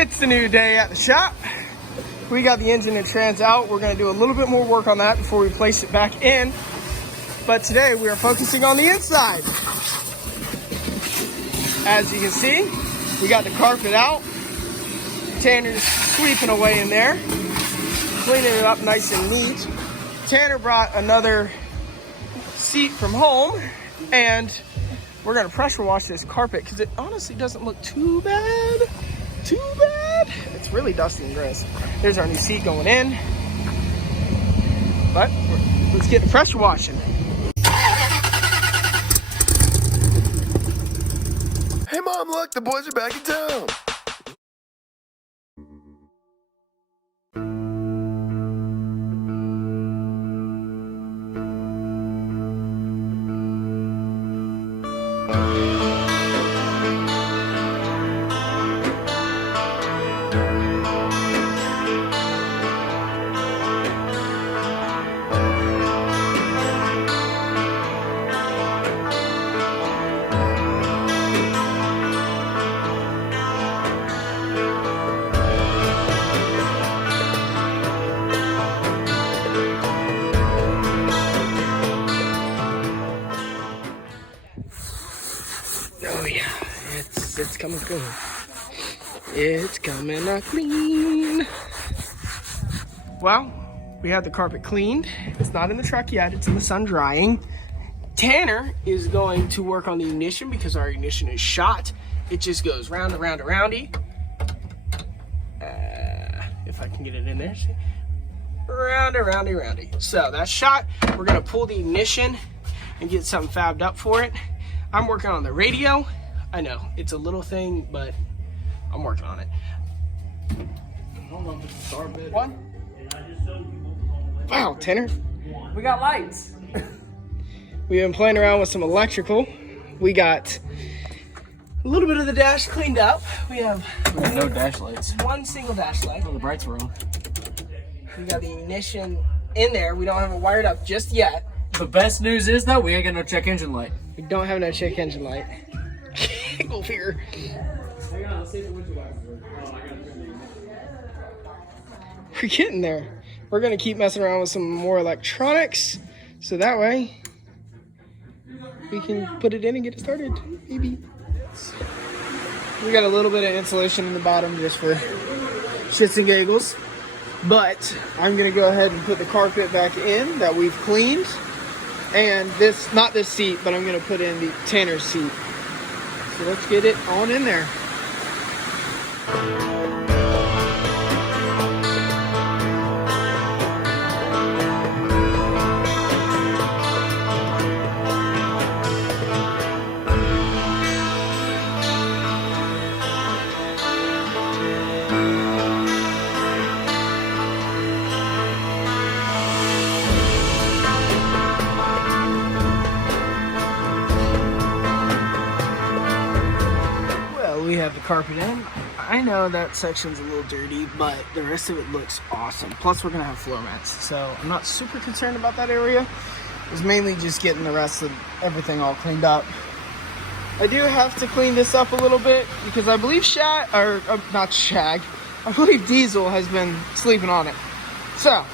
It's a new day at the shop. We got the engine and trans out. We're gonna do a little bit more work on that before we place it back in. But today we are focusing on the inside. As you can see, we got the carpet out. Tanner's sweeping away in there, cleaning it up nice and neat. Tanner brought another seat from home, and we're gonna pressure wash this carpet because it honestly doesn't look too bad. It's really dusty and gross. There's our new seat going in. But let's get the pressure washing. Hey Mom, look, the boys are back in town. Oh yeah, it's coming clean. It's coming out clean. Well, we have the carpet cleaned. It's not in the truck yet, it's in the sun drying. Tanner is going to work on the ignition because our ignition is shot. It just goes round and round and roundy. If I can get it in there. See? Round and roundy roundy. So that's shot. We're gonna pull the ignition and get something fabbed up for it. I'm working on the radio. I know, it's a little thing, but I'm working on it. One. Wow, Tanner. We got lights. We've been playing around with some electrical. We got a little bit of the dash cleaned up. We have No dash lights. one single dash light. Oh, the brights were on. We got the ignition in there. We don't have it wired up just yet. The best news is though, we ain't got no check engine light. We don't have no check engine light. Go figure. We're getting there. We're gonna keep messing around with some more electronics, so that way we can put it in and get it started, maybe. We got a little bit of insulation in the bottom just for shits and giggles, but I'm gonna go ahead and put the carpet back in that we've cleaned. And this, not this seat, but I'm gonna put in the Tanner seat. So let's get it on in there. We have the carpet in. I know that section's a little dirty, but the rest of it looks awesome. Plus we're gonna have floor mats, so I'm not super concerned about that area. It was mainly just getting the rest of everything all cleaned up. I do have to clean this up a little bit because I believe I believe Diesel has been sleeping on it. So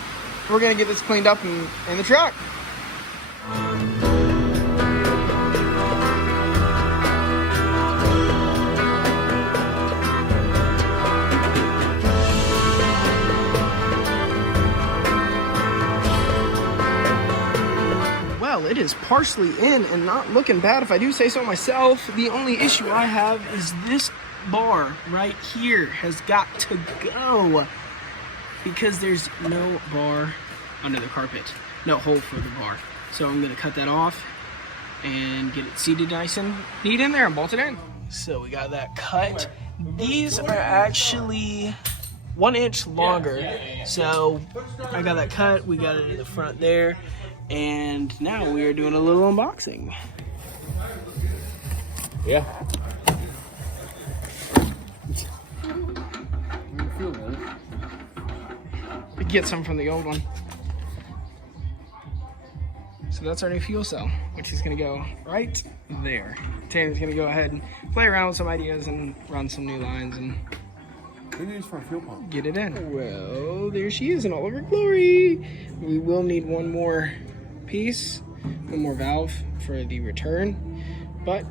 we're gonna get this cleaned up in the truck. It is partially in and not looking bad if I do say so myself. The only issue I have is this bar right here has got to go because there's no bar under the carpet, no hole for the bar. So I'm gonna cut that off and get it seated nice and neat in there and bolt it in. So we got that cut. These are actually 1 inch longer. So I got that cut, we got it in the front there. And now we are doing a little unboxing. Yeah. Get some from the old one. So that's our new fuel cell, which is gonna go right there. Tanner's gonna go ahead and play around with some ideas and run some new lines and Maybe it's for a fuel pump. Get it in. Well, there she is in all of her glory. We will need one more piece, one more valve for the return, but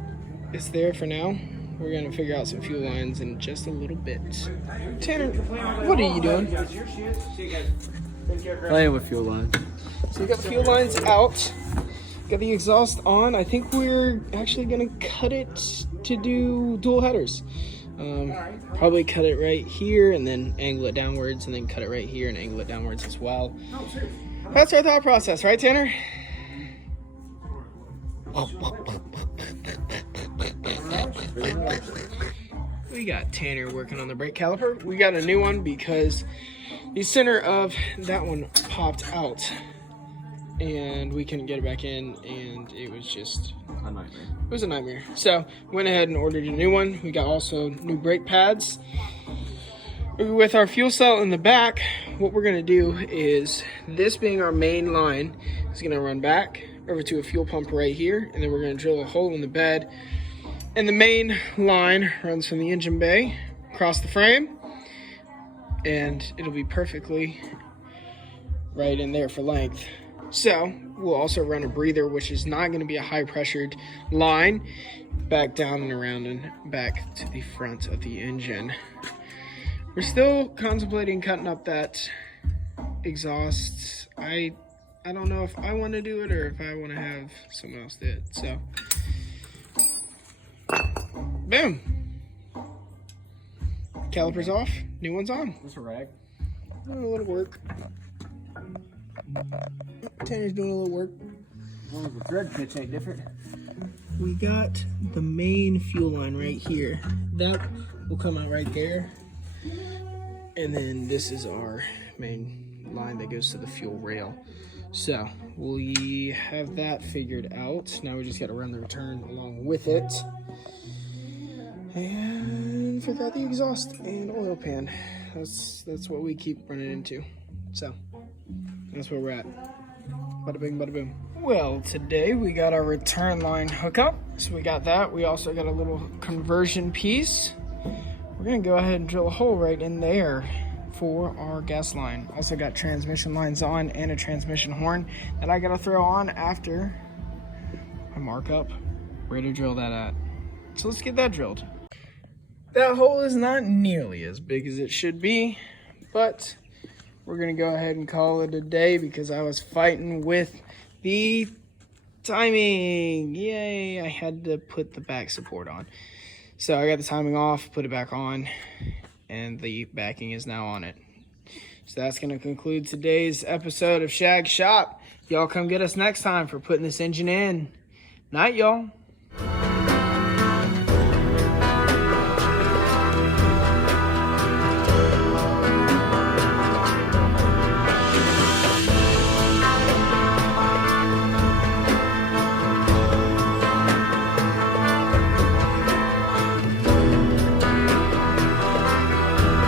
it's there for now. We're gonna figure out some fuel lines in just a little bit. Tanner, what are you doing? Playing with fuel lines. So we got the fuel lines out, got the exhaust on. I think we're actually gonna cut it to do dual headers. Probably cut it right here and then angle it downwards, and then cut it right here and angle it downwards as well. That's our thought process, right, Tanner? We got Tanner working on the brake caliper. We got a new one because the center of that one popped out and we couldn't get it back in, and it was just A nightmare. it was a nightmare. So went ahead and ordered a new one. We got also new brake pads. With our fuel cell in the back, what we're gonna do is, this being our main line, is gonna run back over to a fuel pump right here, and then we're gonna drill a hole in the bed. And the main line runs from the engine bay across the frame, and it'll be perfectly right in there for length. So we'll also run a breather, which is not going to be a high pressured line, back down and around and back to the front of the engine. We're still contemplating cutting up that exhaust. I don't know if I want to do it or if I want to have someone else do it. So boom, calipers off, new one's on. This a rag? Doing a little work. Tanner's doing a little work. As long as the thread pitch ain't different. We got the main fuel line right here. That will come out right there. And then this is our main line that goes to the fuel rail. So we have that figured out. Now we just got to run the return along with it. And figure out the exhaust and oil pan. That's what we keep running into. So that's where we're at. Bada bing, bada boom. Well, today we got our return line hookup. So we got that. We also got a little conversion piece. We're gonna go ahead and drill a hole right in there for our gas line. Also got transmission lines on and a transmission horn that I gotta throw on after I mark up where to drill that at. So let's get that drilled. That hole is not nearly as big as it should be, but we're gonna go ahead and call it a day because I was fighting with the timing. Yay, I had to put the back support on. So I got the timing off, put it back on, and the backing is now on it. So that's gonna conclude today's episode of Shag Shop. Y'all come get us next time for putting this engine in. Night, y'all.